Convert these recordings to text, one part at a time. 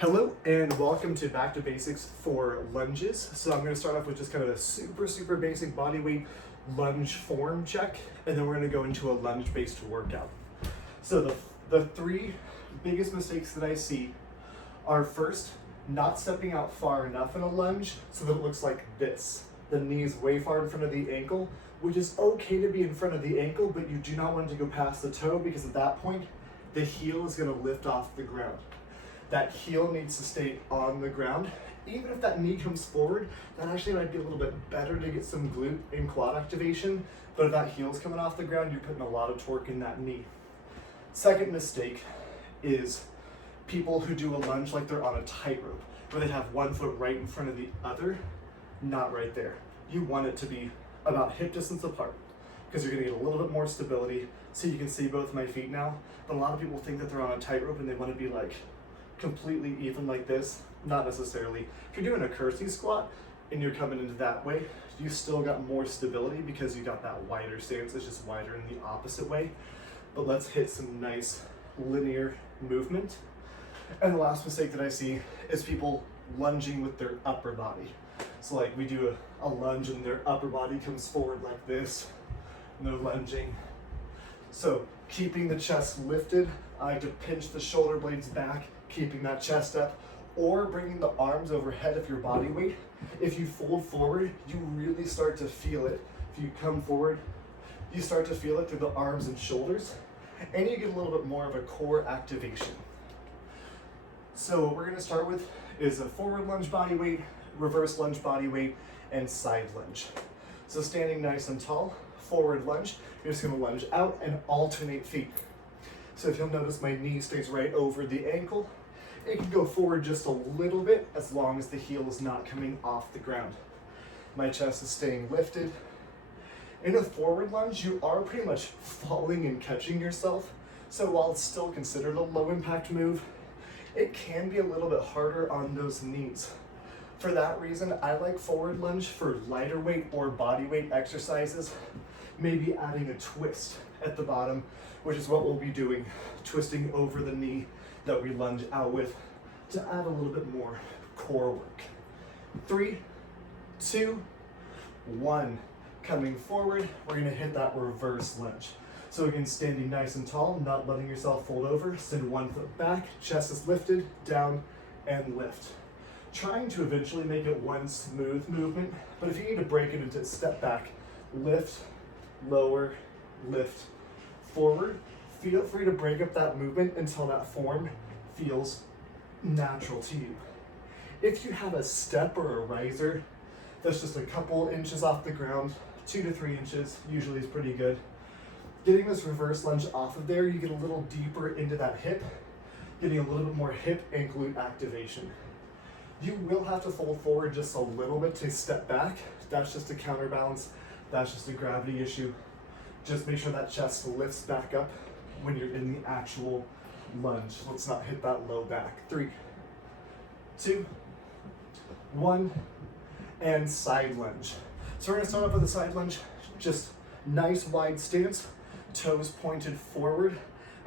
Hello and welcome to Back to Basics for lunges. So I'm going to start off with just kind of a super basic body weight lunge form check, and then we're going to go into a lunge based workout. So the three biggest mistakes that I see are, first, not stepping out far enough in a lunge so that it looks like this. The knee is way far in front of the ankle, which is okay to be in front of the ankle, but you do not want it to go past the toe, because at that point the heel is going to lift off the ground. That heel needs to stay on the ground. Even if that knee comes forward, that actually might be a little bit better to get some glute and quad activation, but if that heel's coming off the ground, you're putting a lot of torque in that knee. Second mistake is people who do a lunge like they're on a tightrope, where they have one foot right in front of the other, not right there. You want it to be about hip distance apart, because you're gonna get a little bit more stability. So you can see both my feet now, but a lot of people think that they're on a tightrope and they wanna be like completely even like this. Not necessarily. If you're doing a curtsy squat and you're coming into that way, you still got more stability because you got that wider stance. It's just wider in the opposite way. But let's hit some nice linear movement. And the last mistake that I see is people lunging with their upper body. So like we do a lunge and their upper body comes forward like this, and they're lunging. So keeping the chest lifted, I like to pinch the shoulder blades back, keeping that chest up, or bringing the arms overhead of your body weight. If you fold forward, you really start to feel it. If you come forward, you start to feel it through the arms and shoulders, and you get a little bit more of a core activation. So what we're gonna start with is a forward lunge body weight, reverse lunge body weight, and side lunge. So standing nice and tall, forward lunge, you're just gonna lunge out and alternate feet. So if you'll notice, my knee stays right over the ankle. It can go forward just a little bit as long as the heel is not coming off the ground. My chest is staying lifted. In a forward lunge, you are pretty much falling and catching yourself. So while it's still considered a low impact move, it can be a little bit harder on those knees. For that reason, I like forward lunge for lighter weight or body weight exercises, maybe adding a twist at the bottom, which is what we'll be doing, twisting over the knee that we lunge out with to add a little bit more core work. 3, 2, 1. Coming forward, we're gonna hit that reverse lunge. So again, standing nice and tall, not letting yourself fold over, send one foot back, chest is lifted, down, and lift. Trying to eventually make it one smooth movement, but if you need to break it into step back, lift, lower, lift, forward, feel free to break up that movement until that form feels natural to you. If you have a step or a riser that's just a couple inches off the ground, 2 to 3 inches usually is pretty good. Getting this reverse lunge off of there, you get a little deeper into that hip, getting a little bit more hip and glute activation. You will have to fold forward just a little bit to step back. That's just a counterbalance. That's just a gravity issue. Just make sure that chest lifts back up when you're in the actual lunge. Let's not hit that low back. 3, 2, 1, and side lunge. So we're gonna start off with a side lunge. Just nice wide stance, toes pointed forward,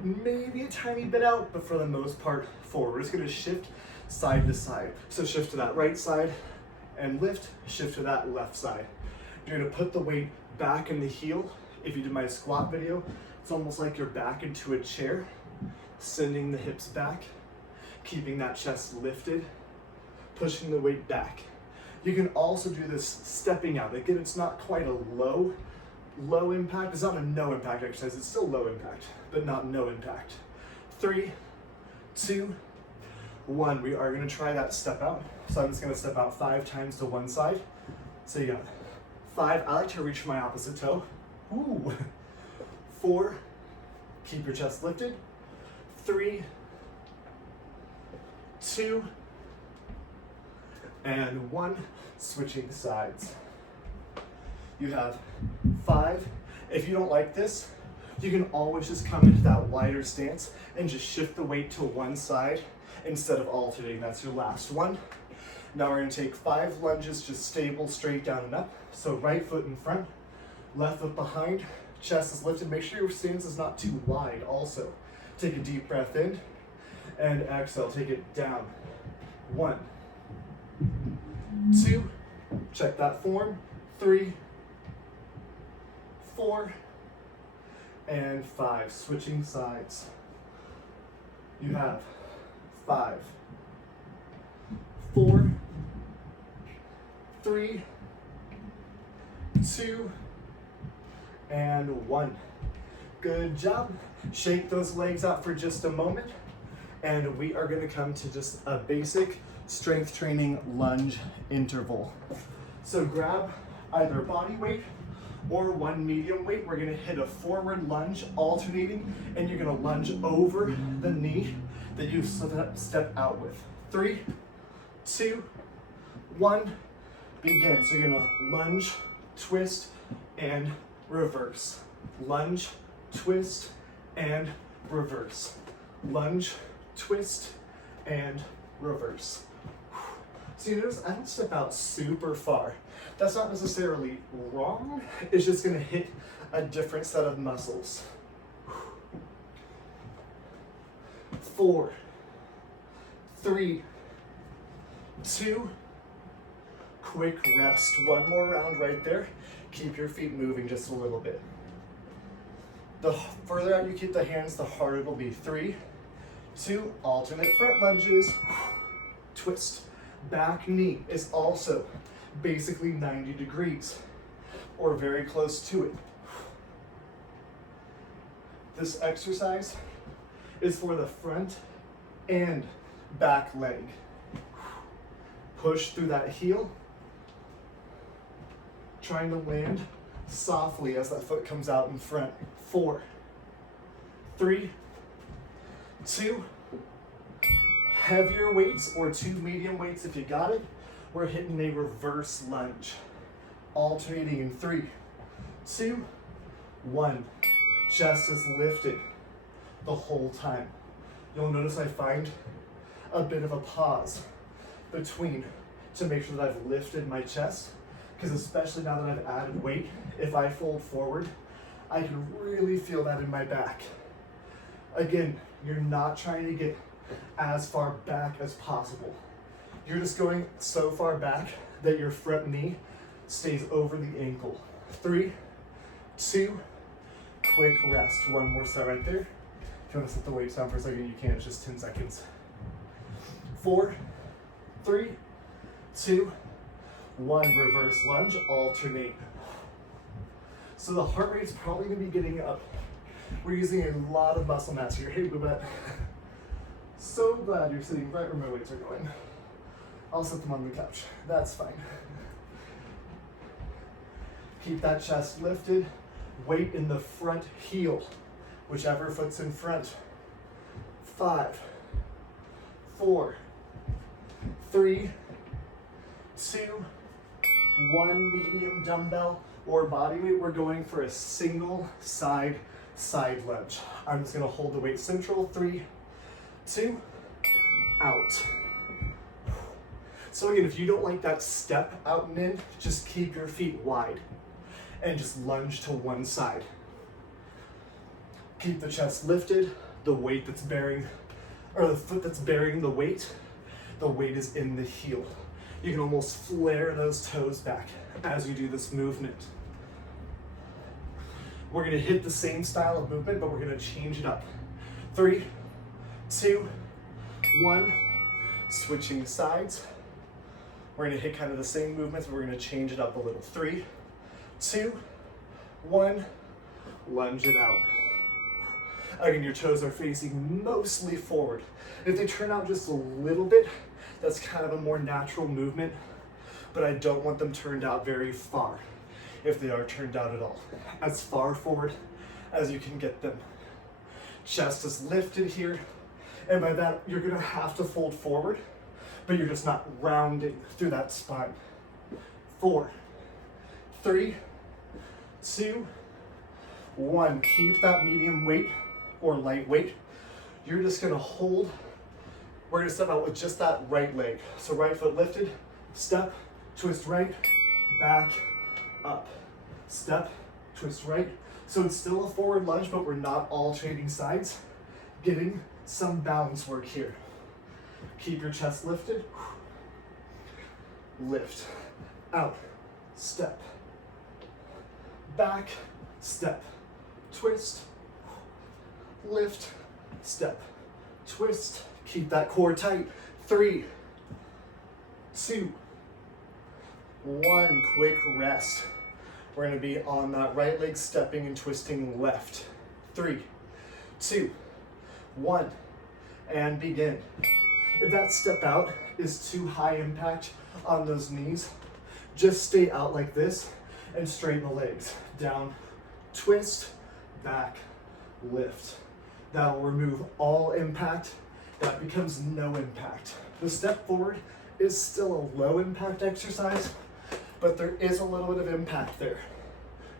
maybe a tiny bit out, but for the most part forward. We're just gonna shift side to side. So shift to that right side and lift, shift to that left side. You're gonna put the weight back in the heel. If you did my squat video, it's almost like you're back into a chair, sending the hips back, keeping that chest lifted, pushing the weight back. You can also do this stepping out. Again, it's not quite a low impact. It's not a no impact exercise. It's still low impact, but not no impact. 3, 2, 1. We are gonna try that step out. So I'm just gonna step out 5 times to one side. So you got 5, I like to reach for my opposite toe. Ooh. 4, keep your chest lifted. 3, 2, and 1, switching sides. You have 5. If you don't like this, you can always just come into that wider stance and just shift the weight to one side instead of alternating. That's your last one. Now we're gonna take 5 lunges, just stable, straight down and up. So right foot in front, left foot behind, chest is lifted. Make sure your stance is not too wide also. Take a deep breath in and exhale, take it down 1, 2, check that form, 3, 4, and 5. Switching sides. You have 5, 4, 3, 2, and 1. Good job. Shake those legs out for just a moment, and we are going to come to just a basic strength training lunge interval. So grab either body weight or one medium weight. We're going to hit a forward lunge alternating, and you're going to lunge over the knee that you step out with. 3, 2, 1, begin. So you're going to lunge, twist, and reverse. Lunge, twist, and reverse. Lunge, twist, and reverse. So you notice I don't step out super far. That's not necessarily wrong. It's just going to hit a different set of muscles. 4, 3, 2, quick rest. One more round right there. Keep your feet moving just a little bit. The further out you keep the hands, the harder it will be. 3, 2, alternate front lunges. Twist. Back knee is also basically 90 degrees or very close to it. This exercise is for the front and back leg. Push through that heel, trying to land softly as that foot comes out in front. 4, 3, 2, heavier weights or 2 medium weights if you got it. We're hitting a reverse lunge, alternating in 3, 2, 1. Chest is lifted the whole time. You'll notice I find a bit of a pause between to make sure that I've lifted my chest, because especially now that I've added weight, if I fold forward, I can really feel that in my back. Again, you're not trying to get as far back as possible. You're just going so far back that your front knee stays over the ankle. 3, 2, quick rest. One more set right there. If you want to set the weights down for a second, you can. It's just 10 seconds. 4, 3, 2, 1. Reverse lunge, alternate. So the heart rate's probably going to be getting up. We're using a lot of muscle mass here. Hey, Boobette. So glad you're sitting right where my weights are going. I'll set them on the couch. That's fine. Keep that chest lifted. Weight in the front heel, whichever foot's in front. 5, 4, 3, 2, 1. Medium dumbbell or body weight. We're going for a single side lunge. I'm just going to hold the weight central. 3, 2, out. So again, if you don't like that step out and in, just keep your feet wide and just lunge to one side. Keep the chest lifted, the weight that's bearing, or the foot that's bearing the weight is in the heel. You can almost flare those toes back as you do this movement. We're gonna hit the same style of movement, but we're gonna change it up. 3, 2, 1, switching sides. We're gonna hit kind of the same movements, but we're gonna change it up a little. 3, 2, 1, lunge it out. Again, your toes are facing mostly forward. If they turn out just a little bit, that's kind of a more natural movement, but I don't want them turned out very far, if they are turned out at all. As far forward as you can get them. Chest is lifted here, and by that, you're gonna have to fold forward, but you're just not rounding through that spine. 4, 3, 2, 1. Keep that medium weight or light weight. You're just gonna hold. We're gonna step out with just that right leg. So right foot lifted, step, twist right, back, up. Step, twist right. So it's still a forward lunge, but we're not alternating sides. Getting some balance work here. Keep your chest lifted. Lift, out, step, back, step, twist, lift, step, twist. Keep that core tight. 3, 2, 1. Quick rest. We're going to be on that right leg, stepping and twisting left. 3, 2, 1, and begin. If that step out is too high impact on those knees, just stay out like this and straighten the legs. Down, twist, back, lift. That will remove all impact. That becomes no impact. The step forward is still a low impact exercise, but there is a little bit of impact there.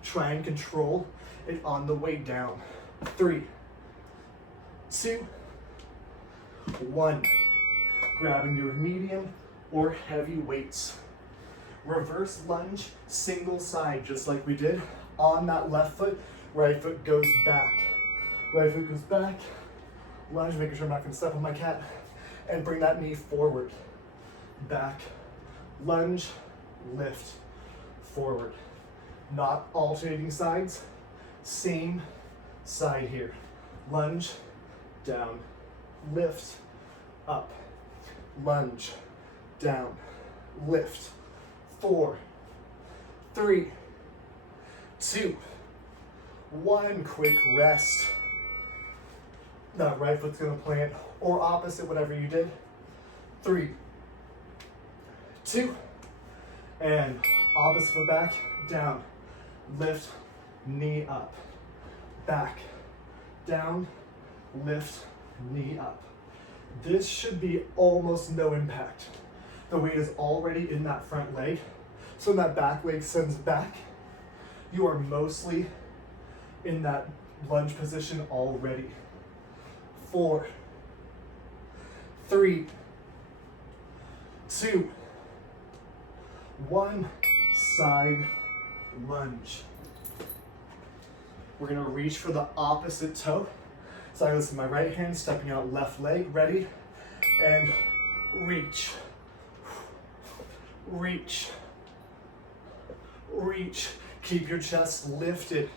Try and control it on the way down. 3, 2, 1. Grabbing your medium or heavy weights. Reverse lunge, single side, just like we did. On that left foot, right foot goes back. Right foot goes back. Lunge, making sure I'm not going to step on my cat. And bring that knee forward. Back. Lunge, lift, forward. Not alternating sides. Same side here. Lunge, down, lift, up. Lunge, down, lift. 4, 3, 2, 1. Quick rest. That right foot's gonna plant or opposite, whatever you did. 3, 2, and opposite foot back, down, lift, knee up, back, down, lift, knee up. This should be almost no impact. The weight is already in that front leg. So when that back leg sends back, you are mostly in that lunge position already. 4, 3, 2, 1. Side lunge. We're gonna reach for the opposite toe. So I listen to my right hand, stepping out left leg, ready, and reach, reach, reach. Keep your chest lifted.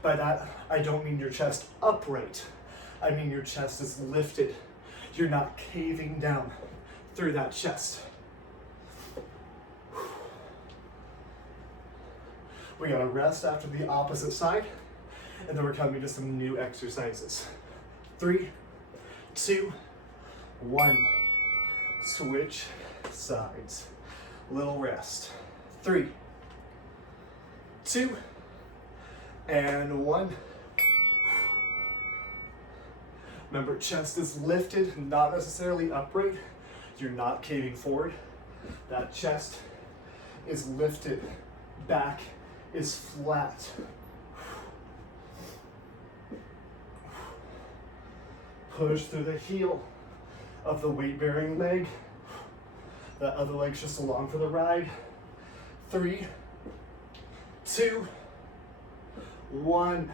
By that, I don't mean your chest upright. I mean your chest is lifted. You're not caving down through that chest. We gotta rest after the opposite side, and then we're coming to some new exercises. 3, 2, 1. Switch sides. Little rest. 3, 2, and 1. Remember, chest is lifted, not necessarily upright. You're not caving forward. That chest is lifted. Back is flat. Push through the heel of the weight-bearing leg. That other leg's just along for the ride. 3, 2, 1.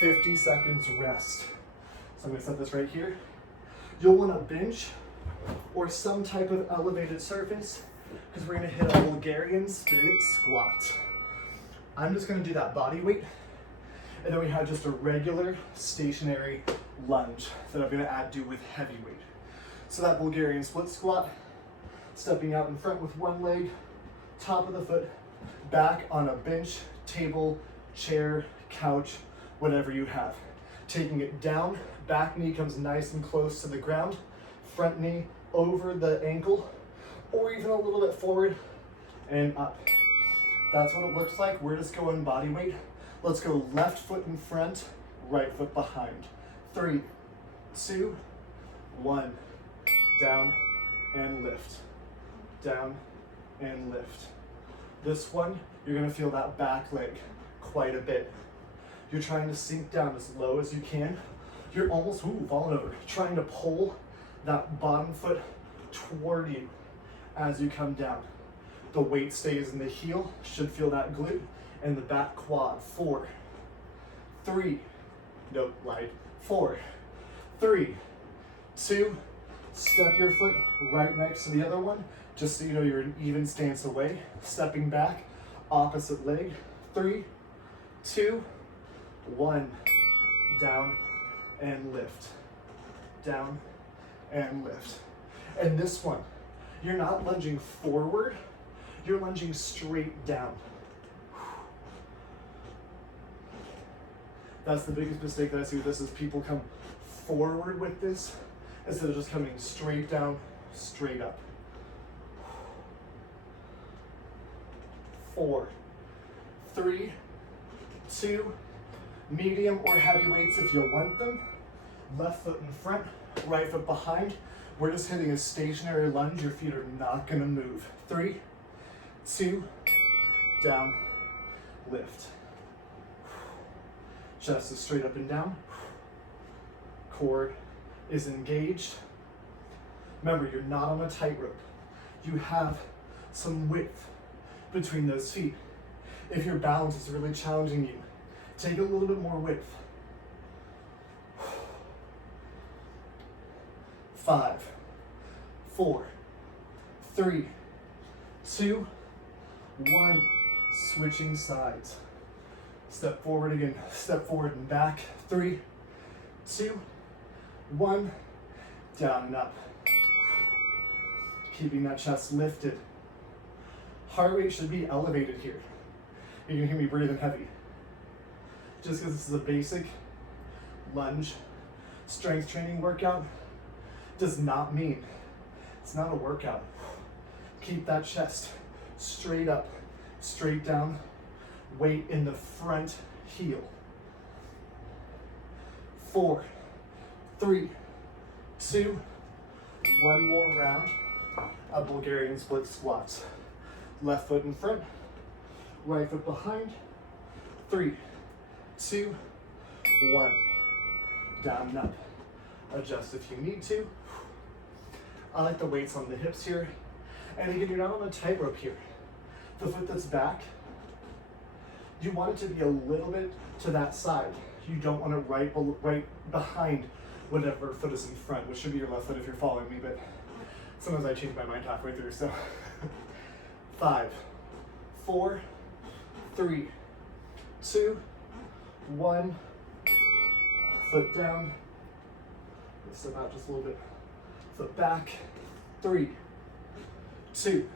50 seconds rest. So I'm gonna set this right here. You'll want a bench or some type of elevated surface because we're gonna hit a Bulgarian split squat. I'm just gonna do that body weight, and then we have just a regular stationary lunge that I'm gonna do with heavy weight. So that Bulgarian split squat, stepping out in front with one leg, top of the foot, back on a bench, table, chair, couch, whatever you have. Taking it down, back knee comes nice and close to the ground, front knee over the ankle, or even a little bit forward and up. That's what it looks like. We're just going body weight. Let's go left foot in front, right foot behind. 3, 2, 1. Down and lift. Down and lift. This one, you're gonna feel that back leg quite a bit. You're trying to sink down as low as you can. You're almost, falling over. Trying to pull that bottom foot toward you as you come down. The weight stays in the heel, should feel that glute and the back quad. 4, 3, nope, right. 4, 3, 2, Step your foot right next to the other one, just so you know you're an even stance away. Stepping back, opposite leg. 3, 2, 1. Down and lift. Down and lift. And this one, you're not lunging forward, you're lunging straight down. That's the biggest mistake that I see with this, is people come forward with this instead of just coming straight down, straight up. 4, 3, 2, medium or heavy weights if you want them. Left foot in front, right foot behind. We're just hitting a stationary lunge. Your feet are not gonna move. 3, 2, down, lift. Chest is straight up and down. Core is engaged. Remember, you're not on a tightrope. You have some width between those feet. If your balance is really challenging you, take a little bit more width. 5, 4, 3, 2, 1. Switching sides. Step forward again. Step forward and back. 3, 2, 1. Down and up. Keeping that chest lifted. Heart rate should be elevated here. You can hear me breathing heavy. Just because this is a basic lunge strength training workout does not mean it's not a workout. Keep that chest straight up, straight down, weight in the front heel. 4, 3, 2, 1 more round of Bulgarian split squats. Left foot in front, right foot behind. 3, 2, 1. Down and up. Adjust if you need to. I like the weights on the hips here. And again, you're not on a tightrope here. The foot that's back, you want it to be a little bit to that side. You don't want it right behind whatever foot is in front, which should be your left foot if you're following me, but sometimes I change my mind halfway through, so. 5, 4, 3, 2, 1. Foot down. Step out just a little bit. Foot back. 3, 2,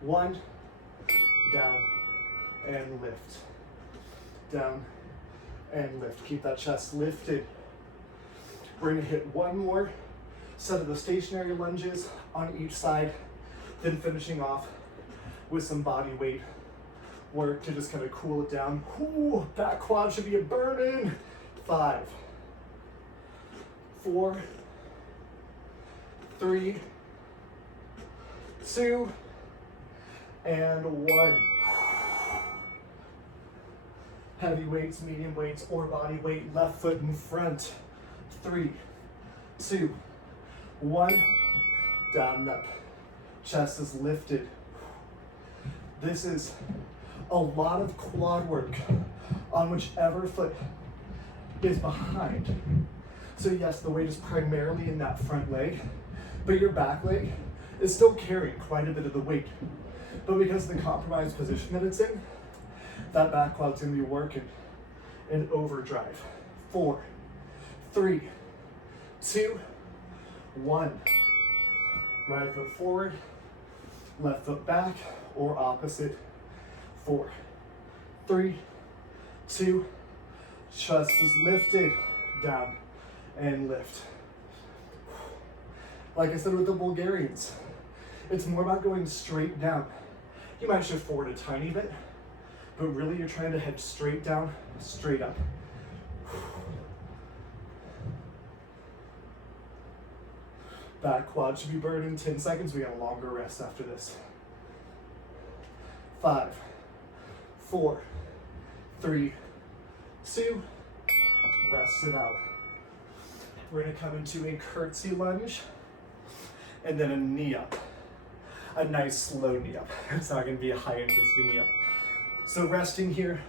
1. Down and lift. Down and lift. Keep that chest lifted. We're going to hit one more set of the stationary lunges on each side, then finishing off with some body weight work to just kind of cool it down. Ooh, that quad should be a burning. 5, 4, 3, 2, and 1. Heavy weights, medium weights, or body weight. Left foot in front. 3, 2, 1. Down and up. Chest is lifted. This is a lot of quad work on whichever foot is behind. So yes, the weight is primarily in that front leg, but your back leg is still carrying quite a bit of the weight. But because of the compromised position that it's in, that back quad's gonna be working in overdrive. 4, 3, 2, 1. Right foot forward, left foot back, or opposite. 4, 3, 2, chest is lifted, down and lift. Like I said with the Bulgarians, it's more about going straight down. You might shift forward a tiny bit, but really you're trying to head straight down, straight up. Back quad should be burning 10 seconds. We got a longer rest after this. 5, 4, 3, 2, rest it out. We're gonna come into a curtsy lunge and then a knee up. A nice slow knee up. It's not gonna be a high intensity knee up. So resting here,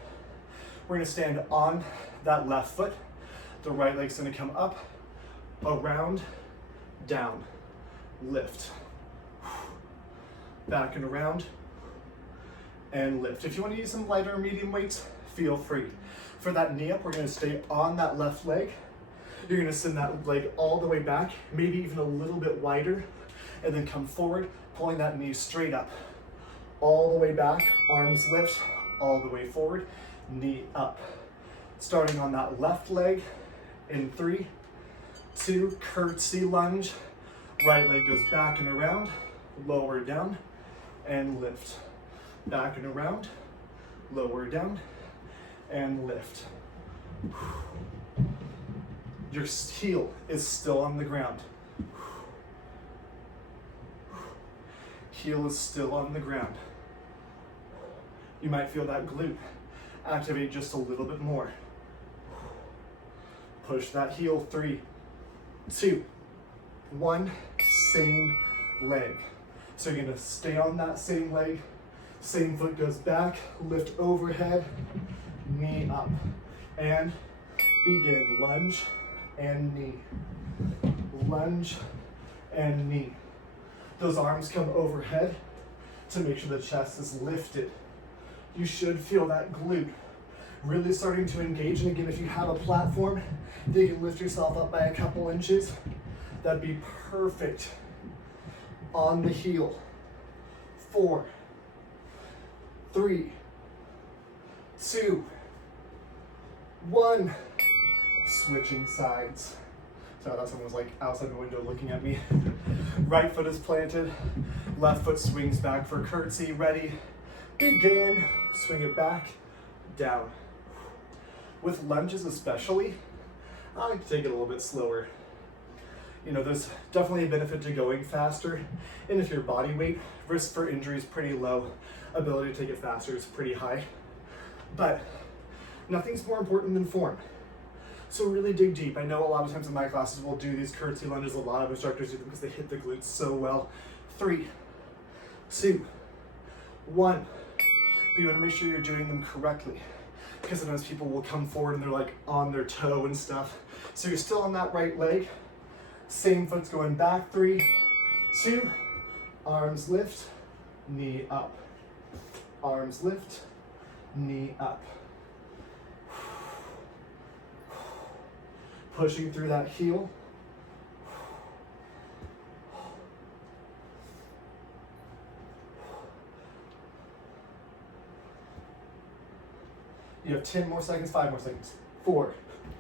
we're gonna stand on that left foot. The right leg's gonna come up, around, down, lift, back and around, and lift. If you want to use some lighter or medium weights, feel free. For that knee up, we're going to stay on that left leg. You're going to send that leg all the way back, maybe even a little bit wider, and then come forward, pulling that knee straight up. All the way back, arms lift, all the way forward, knee up. Starting on that left leg in 3, 2, curtsy lunge. Right leg goes back and around, lower down, and lift. Back and around, lower down, and lift. Your heel is still on the ground. Heel is still on the ground. You might feel that glute activate just a little bit more. Push that heel, 3, 2, 1, same leg. So you're gonna stay on that same leg, same foot goes back, lift overhead, knee up, and begin. Lunge and knee, lunge and knee. Those arms come overhead to make sure the chest is lifted. You should feel that glute really starting to engage. And again, if you have a platform that you can lift yourself up by a couple inches, that'd be perfect. On the heel. 4, 3, 2, 1. Switching sides. So that someone was like outside the window looking at me. Right foot is planted, left foot swings back for curtsy. Ready, begin. Swing it back, down. With lunges especially, I like to take it a little bit slower. You know, there's definitely a benefit to going faster, and if your body weight, risk for injury is pretty low, ability to take it faster is pretty high. But nothing's more important than form. So really dig deep. I know a lot of times in my classes we'll do these curtsy lunges. A lot of instructors do them because they hit the glutes so well. 3, 2, 1. But you want to make sure you're doing them correctly, because sometimes people will come forward and they're like on their toe and stuff. So you're still on that right leg. Same foot's going back. 3, 2, arms lift, knee up. Arms lift, knee up. Pushing through that heel. You have 10 more seconds, 5 more seconds. 4,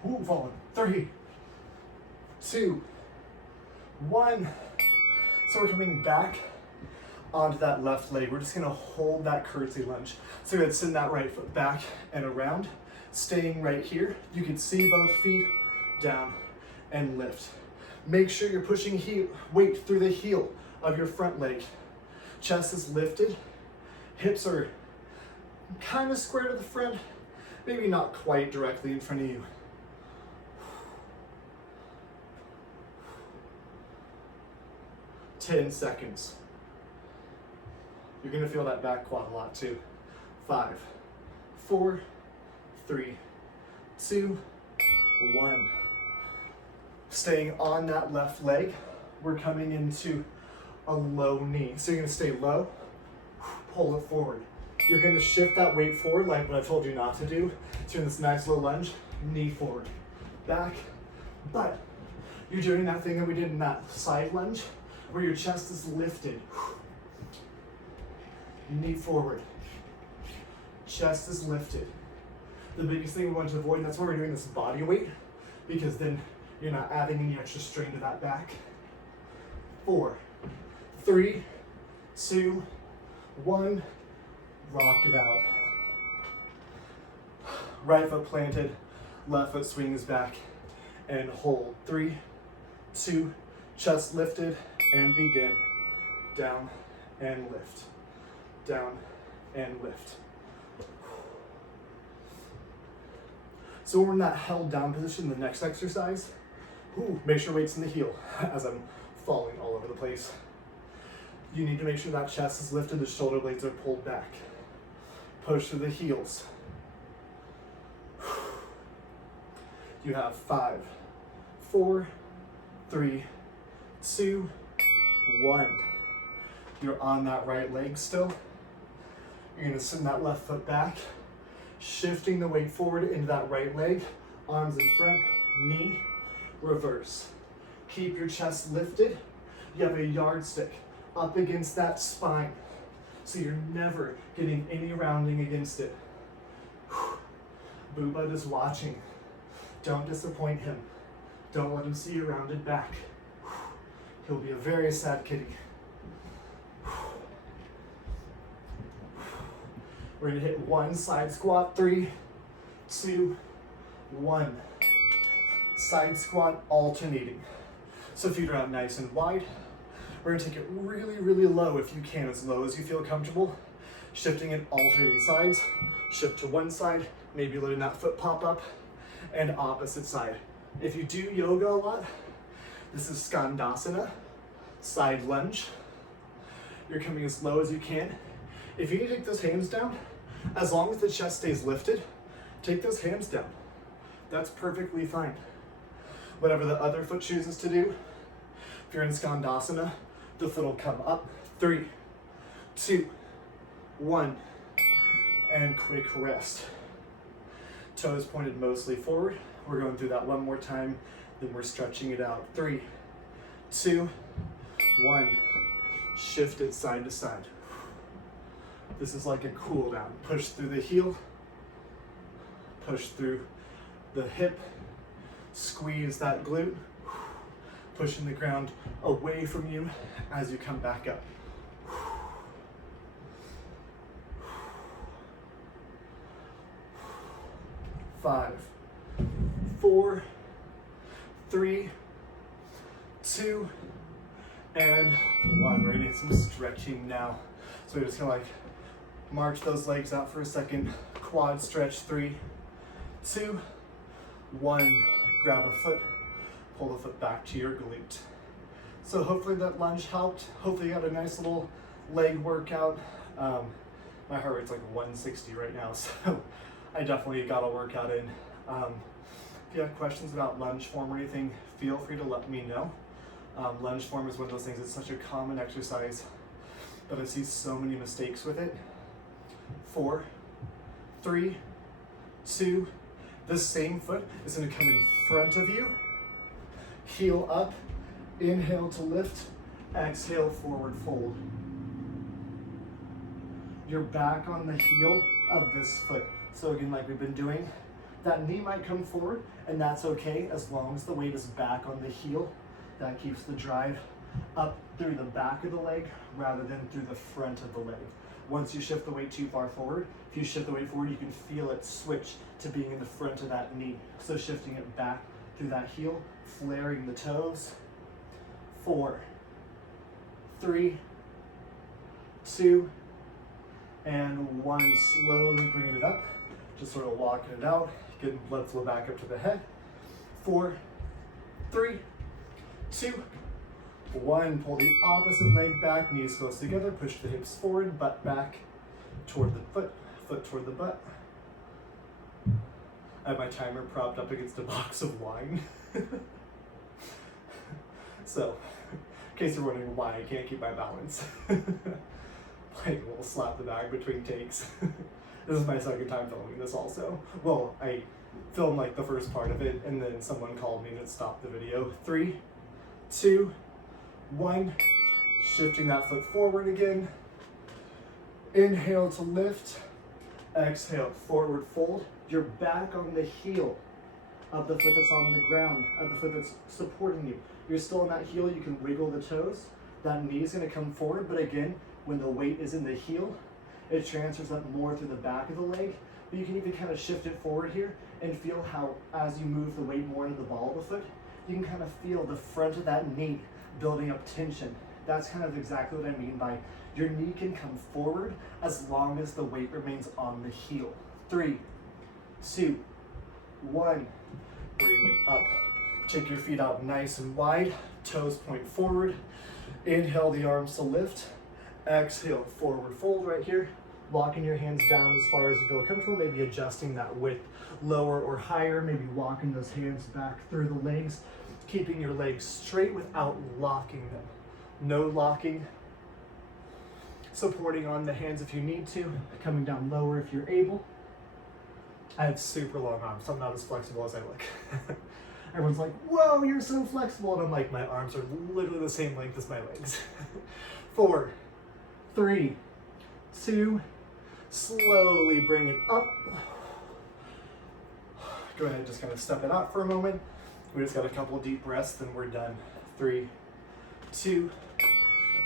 ooh, falling. 3, 2, 1. So we're coming back onto that left leg. We're just gonna hold that curtsy lunge. So we're gonna send that right foot back and around, staying right here. You can see both feet, down and lift. Make sure you're pushing weight through the heel of your front leg. Chest is lifted, hips are kind of square to the front, maybe not quite directly in front of you. 10 seconds. You're gonna feel that back quad a lot too. 5, 4, 3, 2, 1. Staying on that left leg, we're coming into a low knee. So you're gonna stay low, pull it forward. You're gonna shift that weight forward like what I told you not to do. So in this nice low lunge, knee forward, back, but you're doing that thing that we did in that side lunge where your chest is lifted. Knee forward, chest is lifted. The biggest thing we want to avoid, and that's why we're doing this body weight, because then you're not adding any extra strain to that back. 4, 3, 2, 1, rock it out. Right foot planted, left foot swings back, and hold. 3, 2, chest lifted, and begin. Down and lift. Down and lift. So when we're in that held down position, the next exercise, make sure weight's in the heel as I'm falling all over the place. You need to make sure that chest is lifted, the shoulder blades are pulled back. Push through the heels. You have 5, 4, 3, 2, 1. You're on that right leg still. You're gonna send that left foot back, shifting the weight forward into that right leg, arms in front, knee, reverse. Keep your chest lifted. You have a yardstick up against that spine, so you're never getting any rounding against it. Boo-Bud is watching. Don't disappoint him. Don't let him see you rounded back. He'll be a very sad kitty. We're gonna hit 1 side squat, 3, 2, 1. Side squat alternating. So feet are out nice and wide. We're gonna take it really, really low if you can, as low as you feel comfortable. Shifting it, alternating sides. Shift to one side, maybe letting that foot pop up, and opposite side. If you do yoga a lot, this is Skandasana, side lunge. You're coming as low as you can. If you need to take those hands down, as long as the chest stays lifted, take those hands down. That's perfectly fine. Whatever the other foot chooses to do, if you're in Skandasana, the foot will come up. 3, 2, 1, and quick rest. Toes pointed mostly forward. We're going through that one more time, then we're stretching it out. 3, 2, 1. Shift it side to side. This is like a cool down. Push through the heel, push through the hip, squeeze that glute, pushing the ground away from you as you come back up. 5, 4, 3, 2, and 1. We're gonna get some stretching now. So we're just gonna like march those legs out for a second. Quad stretch, 3, 2, 1. Grab a foot, pull the foot back to your glute. So hopefully that lunge helped. Hopefully you had a nice little leg workout. My heart rate's like 160 right now, so I definitely got a workout in. If you have questions about lunge form or anything, feel free to let me know. Lunge form is one of those things, it's such a common exercise, but I see so many mistakes with it. 4, 3, 2, this same foot is gonna come in front of you, heel up, inhale to lift, exhale, forward fold. You're back on the heel of this foot. So again, like we've been doing, that knee might come forward, and that's okay as long as the weight is back on the heel. That keeps the drive up through the back of the leg rather than through the front of the leg. Once you shift the weight too far forward, if you shift the weight forward, you can feel it switch to being in the front of that knee. So shifting it back through that heel, flaring the toes. 4, 3, 2, and 1. Slowly bringing it up, just sort of walking it out, getting blood flow back up to the head. 4, 3, 2, 1. Pull the opposite leg back, knees close together, push the hips forward, butt back toward the foot, foot toward the butt. I have my timer propped up against a box of wine. So, in case you're wondering why I can't keep my balance. Like, we'll slap the bag between takes. This is my second time filming this also. Well, I filmed like the first part of it, and then someone called me and it stopped the video. 3, 2, 1. Shifting that foot forward again. Inhale to lift. Exhale, forward fold. You're back on the heel of the foot that's on the ground, of the foot that's supporting you. You're still on that heel, you can wiggle the toes. That knee is gonna come forward, but again, when the weight is in the heel, it transfers up more through the back of the leg. But you can even kind of shift it forward here and feel how, as you move the weight more into the ball of the foot, you can kind of feel the front of that knee building up tension. That's kind of exactly what I mean by your knee can come forward as long as the weight remains on the heel. 3, 2, 1. Bring it up. Take your feet out nice and wide. Toes point forward. Inhale the arms to lift. Exhale, forward fold right here. Walking your hands down as far as you feel comfortable. Maybe adjusting that width lower or higher. Maybe walking those hands back through the legs. keeping your legs straight without locking them. No locking. Supporting on the hands if you need to, coming down lower if you're able. I have super long arms, so I'm not as flexible as I look. Everyone's like, whoa, you're so flexible. And I'm like, my arms are literally the same length as my legs. 4, 3, 2, slowly bring it up. Go ahead, just kind of step it out for a moment. We just got a couple of deep breaths, then we're done. 3, 2,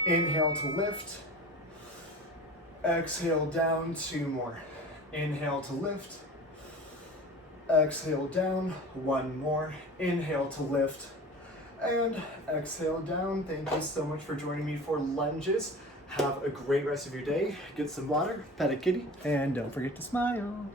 inhale to lift. Exhale down, 2 more. Inhale to lift. Exhale down, 1 more. Inhale to lift. And exhale down. Thank you so much for joining me for lunges. Have a great rest of your day. Get some water, pet a kitty, and don't forget to smile.